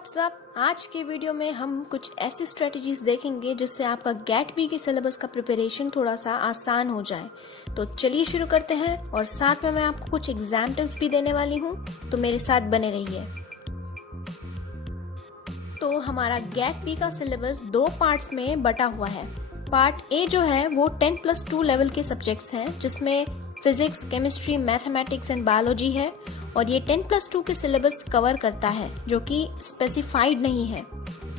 WhatsApp. आज के video में हम कुछ ऐसी स्ट्रेटजीज देखेंगे जिससे आपका गेट बी के सिलेबस का प्रिपरेशन थोड़ा सा आसान हो जाए। तो चलिए शुरू करते हैं और साथ में मैं आपको कुछ एग्जाम टिप्स भी देने वाली हूँ, तो मेरे साथ बने रहिए। तो हमारा गेट बी का सिलेबस दो पार्ट्स में बटा हुआ है। पार्ट ए जो है वो 10+2 लेवल के सब्जेक्ट्स हैं, जिसमें physics, chemistry, mathematics and biology है और ये 10+2 के सिलेबस कवर करता है जो कि स्पेसिफाइड नहीं है।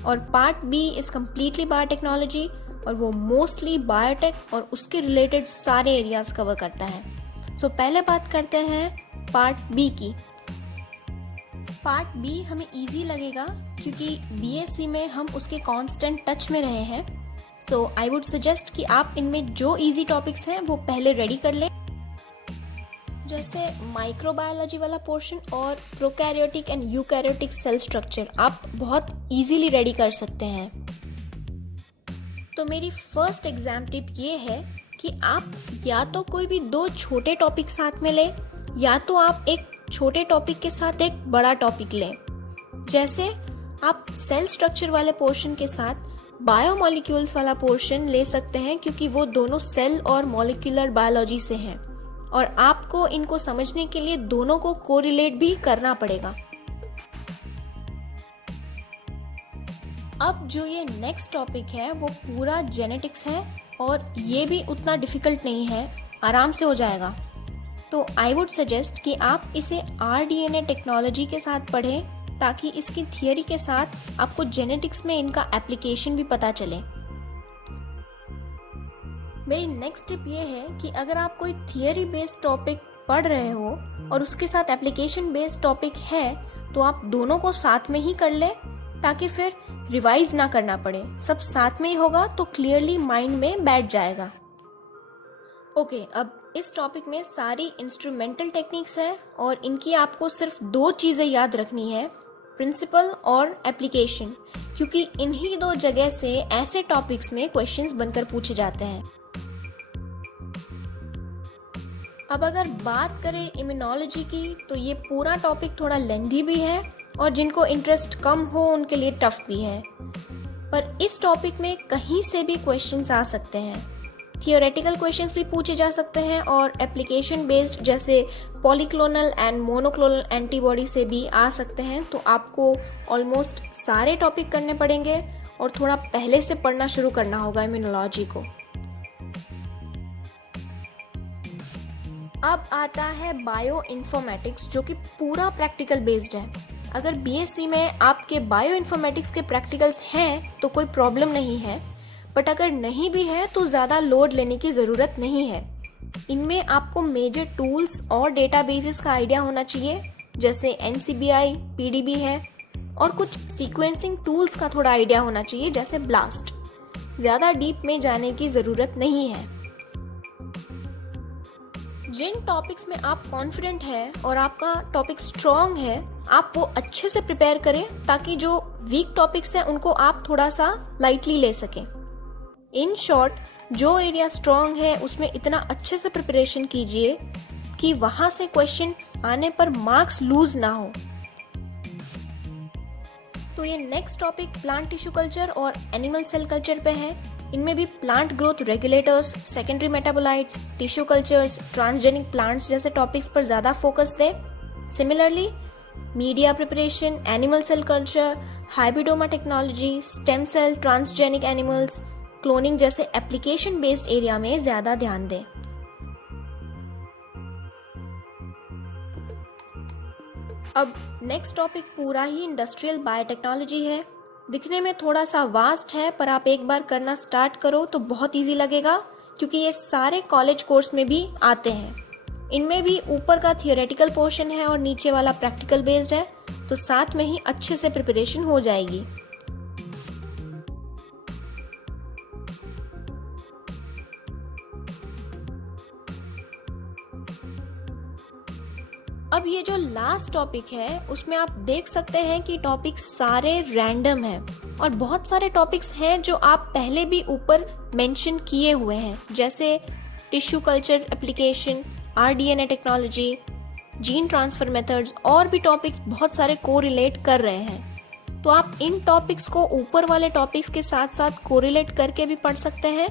और part B is completely biotechnology और वो मोस्टली बायोटेक और उसके रिलेटेड सारे एरियाज कवर करता है। सो पहले बात करते हैं पार्ट बी की। पार्ट बी हमें इजी लगेगा क्योंकि बीएससी में हम उसके कांस्टेंट टच में रहे हैं। सो आई वुड सजेस्ट कि आप इनमें जो इजी टॉपिक्स हैं वो पहले रेडी कर लें, जैसे माइक्रोबायोलॉजी वाला पोर्शन और prokaryotic and eukaryotic cell structure आप बहुत इजीली रेडी कर सकते हैं। तो मेरी फर्स्ट एग्जाम टिप ये है कि आप या तो कोई भी दो छोटे टॉपिक साथ में लें या तो आप एक छोटे टॉपिक के साथ एक बड़ा टॉपिक लें। जैसे आप सेल स्ट्रक्चर वाले पोर्शन के साथ बायोमोलिक्यूल्स वाला पोर्शन ले सकते हैं क्योंकि वो दोनों सेल और मॉलिक्यूलर बायोलॉजी से हैं और आपको इनको समझने के लिए दोनों को कोरिलेट भी करना पड़ेगा। अब जो ये नेक्स्ट टॉपिक है वो पूरा जेनेटिक्स है और ये भी उतना डिफिकल्ट नहीं है, आराम से हो जाएगा। तो आई वुड सजेस्ट कि आप इसे आरडीएनए टेक्नोलॉजी के साथ पढ़ें ताकि इसकी थियरी के साथ आपको जेनेटिक्स में इनका एप्लीकेशन भी पता चले। मेरी नेक्स्ट टिप ये है कि अगर आप कोई थियरी बेस्ड टॉपिक पढ़ रहे हो और उसके साथ एप्लीकेशन बेस्ड टॉपिक है तो आप दोनों को साथ में ही कर लें ताकि फिर रिवाइज ना करना पड़े। सब साथ में ही होगा तो क्लियरली माइंड में बैठ जाएगा। ओके, अब इस टॉपिक में सारी इंस्ट्रूमेंटल टेक्निक्स हैं और इनकी आपको सिर्फ दो चीज़ें याद रखनी है, प्रिंसिपल और एप्लीकेशन, क्योंकि इन्हीं दो जगह से ऐसे टॉपिक्स में क्वेश्चंस बनकर पूछे जाते हैं। अब अगर बात करें इम्यूनोलॉजी की तो ये पूरा टॉपिक थोड़ा लेंथी भी है और जिनको इंटरेस्ट कम हो उनके लिए टफ भी है, पर इस टॉपिक में कहीं से भी क्वेश्चंस आ सकते हैं। थियोरेटिकल क्वेश्चंस भी पूछे जा सकते हैं और एप्लीकेशन बेस्ड जैसे पॉलीक्लोनल एंड मोनोक्लोनल एंटीबॉडी से भी आ सकते हैं। तो आपको ऑलमोस्ट सारे टॉपिक करने पड़ेंगे और थोड़ा पहले से पढ़ना शुरू करना होगा इम्यूनोलॉजी को। अब आता है बायो इन्फॉर्मेटिक्स जो कि पूरा प्रैक्टिकल बेस्ड है। अगर बीएससी में आपके बायो इन्फॉर्मेटिक्स के प्रैक्टिकल्स हैं तो कोई प्रॉब्लम नहीं है, बट अगर नहीं भी है तो ज़्यादा लोड लेने की ज़रूरत नहीं है। इनमें आपको मेजर टूल्स और डेटाबेसेस का आइडिया होना चाहिए, जैसे NCBI, PDB है, और कुछ सीक्वेंसिंग टूल्स का थोड़ा आइडिया होना चाहिए जैसे ब्लास्ट। ज़्यादा डीप में जाने की ज़रूरत नहीं है। जिन टॉपिक्स में आप कॉन्फिडेंट हैं और आपका टॉपिक स्ट्रॉन्ग है आप वो अच्छे से प्रिपेयर करें ताकि जो वीक टॉपिक्स हैं उनको आप थोड़ा सा लाइटली ले सकें। इन शॉर्ट, जो एरिया स्ट्रॉन्ग है उसमें इतना अच्छे से प्रिपरेशन कीजिए कि वहां से क्वेश्चन आने पर मार्क्स लूज ना हो। तो ये next topic plant tissue culture और एनिमल सेल कल्चर पे है। इनमें भी plant growth regulators, secondary metabolites, tissue cultures, transgenic plants जैसे टॉपिक्स पर ज़्यादा फोकस दें। Similarly media preparation, animal cell culture, hybridoma technology, stem cell, transgenic animals, cloning जैसे एप्लीकेशन बेस्ड एरिया में ज़्यादा ध्यान दें। अब नेक्स्ट टॉपिक पूरा ही इंडस्ट्रियल बायोटेक्नोलॉजी है। दिखने में थोड़ा सा वास्ट है पर आप एक बार करना स्टार्ट करो तो बहुत इजी लगेगा क्योंकि ये सारे कॉलेज कोर्स में भी आते हैं। इनमें भी ऊपर का थियोरेटिकल पोर्शन है और नीचे वाला प्रैक्टिकल बेस्ड है, तो साथ में ही अच्छे से प्रिपरेशन हो जाएगी। अब ये जो लास्ट टॉपिक है उसमें आप देख सकते हैं कि टॉपिक सारे रैंडम हैं और बहुत सारे टॉपिक्स हैं जो आप पहले भी ऊपर मेंशन किए हुए हैं, जैसे tissue culture application, rDNA technology, gene transfer methods और भी टॉपिक्स बहुत सारे कोरिलेट कर रहे हैं। तो आप इन टॉपिक्स को ऊपर वाले टॉपिक्स के साथ साथ कोरिलेट करके भी पढ़ सकते हैं,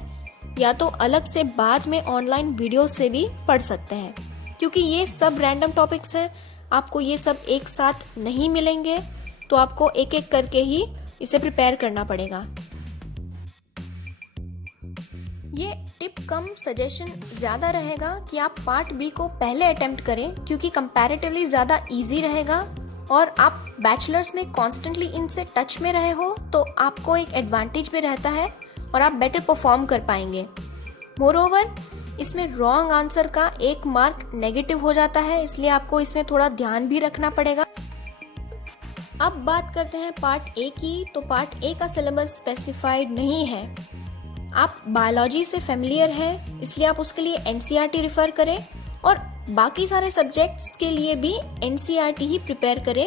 या तो अलग से बाद में ऑनलाइन वीडियो से भी पढ़ सकते हैं, क्योंकि ये सब रैंडम टॉपिक्स हैं, आपको ये सब एक साथ नहीं मिलेंगे, तो आपको एक एक करके ही इसे प्रिपेयर करना पड़ेगा। ये टिप कम सजेशन ज़्यादा रहेगा कि आप पार्ट बी को पहले अटेम्प्ट करें, क्योंकि कंपैरेटिवली ज़्यादा इजी रहेगा और आप बैचलर्स में कॉन्स्टेंटली इनसे टच में रहे हो तो आपको एक एडवांटेज भी रहता है और आप बेटर परफॉर्म कर पाएंगे। मोरओवर इसमें रॉन्ग आंसर का 1 मार्क नेगेटिव हो जाता है, इसलिए आपको इसमें थोड़ा ध्यान भी रखना पड़ेगा। अब बात करते हैं पार्ट ए की। तो पार्ट ए का सिलेबस स्पेसिफाइड नहीं है। आप बायोलॉजी से फेमिलियर हैं, इसलिए आप उसके लिए एनसीईआरटी रिफर करें और बाकी सारे सब्जेक्ट्स के लिए भी एनसीईआरटी ही प्रिपेयर करें।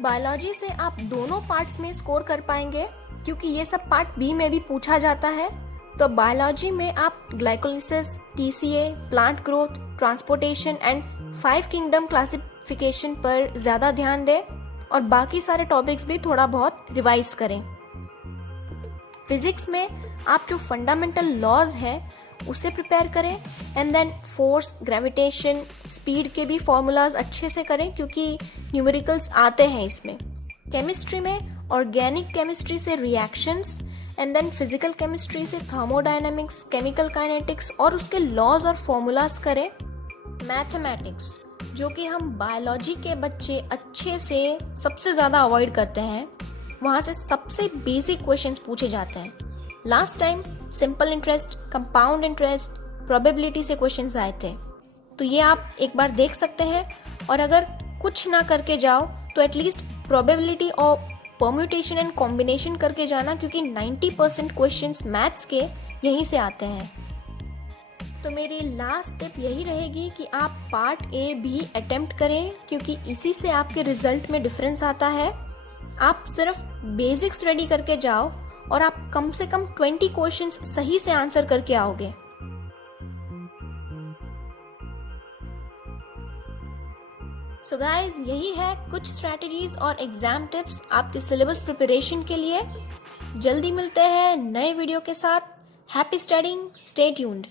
बायोलॉजी से आप दोनों पार्ट्स में स्कोर कर पाएंगे, क्योंकि ये सब पार्ट बी में भी पूछा जाता है। तो बायोलॉजी में आप glycolysis, TCA, plant growth, transportation and 5 kingdom classification पर ज़्यादा ध्यान दें और बाकी सारे टॉपिक्स भी थोड़ा बहुत रिवाइज करें। फिजिक्स में आप जो फंडामेंटल लॉज हैं उसे प्रिपेयर करें and then force, gravitation, speed के भी फॉर्मूलाज अच्छे से करें, क्योंकि न्यूमेरिकल्स आते हैं इसमें। केमिस्ट्री में ऑर्गेनिक केमिस्ट्री से reactions and then physical chemistry से थर्मोडायनामिक्स, केमिकल काइनेटिक्स और उसके लॉज और फॉर्मूलाज करें। मैथमेटिक्स, जो कि हम बायोलॉजी के बच्चे अच्छे से सबसे ज़्यादा अवॉइड करते हैं, वहाँ से सबसे बेसिक क्वेश्चंस पूछे जाते हैं। Last time simple interest, compound interest, probability से क्वेश्चंस आए थे, तो ये आप एक बार देख सकते हैं। और अगर कुछ ना करके जाओ तो एटलीस्ट प्रोबेबिलिटी और परम्यूटेशन एंड कॉम्बिनेशन करके जाना, क्योंकि 90% क्वेश्चंस मैथ्स के यहीं से आते हैं। तो मेरी लास्ट टिप यही रहेगी कि आप पार्ट ए भी अटेम्प्ट करें, क्योंकि इसी से आपके रिजल्ट में डिफरेंस आता है। आप सिर्फ बेसिक्स रेडी करके जाओ और आप कम से कम 20 क्वेश्चंस सही से आंसर करके आओगे। सो गाइज, यही है कुछ स्ट्रैटेजीज और एग्जाम टिप्स आपके सिलेबस प्रिपरेशन के लिए। जल्दी मिलते हैं नए वीडियो के साथ। Happy studying, stay tuned.